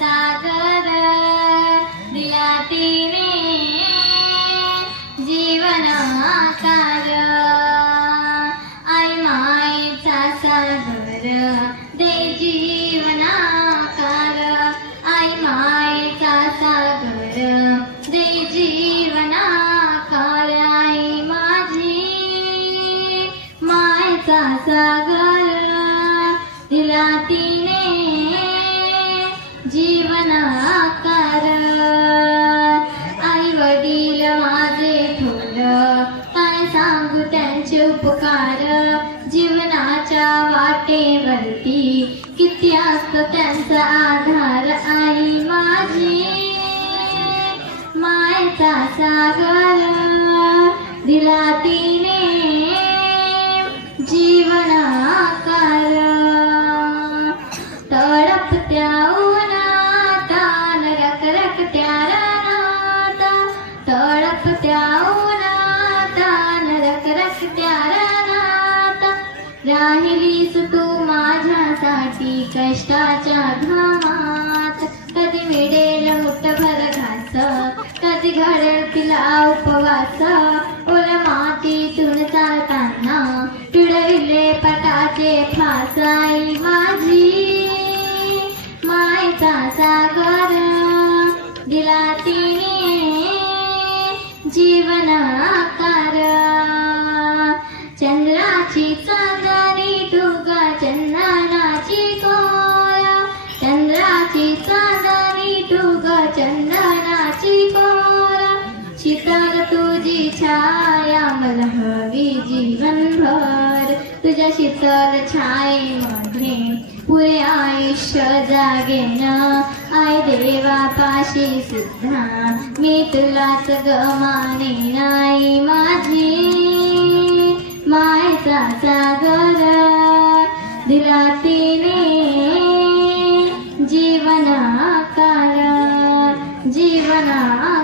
सागर दिला तिने जीवनाकार आई मायेचा सागर दे जीवनाकार आई मायेचा सागर दे जीवनाकार आई माझी मायेचा सागर दिला तिने जीवनाकार आई वडील माझे थोर काय सांगू त्यांचे उपकार जीवनाच्या वाटेवरती किती असतो त्यांचा आधार आई माझी मायेचा सागर दिला तिने जीवनाकार तडपत्या उन्हात रखरखत्या रानात तडपत्या उन्हात रखरखत्या रानात राहिलीस तू माझ्यासाठी कष्टाच्या घामात कधी मिळेल मुठभर घास कधी घडेल तिला उपवास ओल्या मातीतून चालताना तुडविले पटाचे फास आई माझी मायेचा सागर दिला तिने जीवनाकार चंद्राची चांदणी टुगा चंदनाची कोरा चंद्राची चांदणी टुगा चंदनाची कोरा शीतल तुझी छाया मला हवी जीवनभर तुझ्या शीतल छायेमध्ये पुरे आयुष्य जागेन आई देवापाशी सुद्धा मी तुलाच गमानेन आई माझी मायेचा सागर दिला तिने जीवनाकार जीवनाकार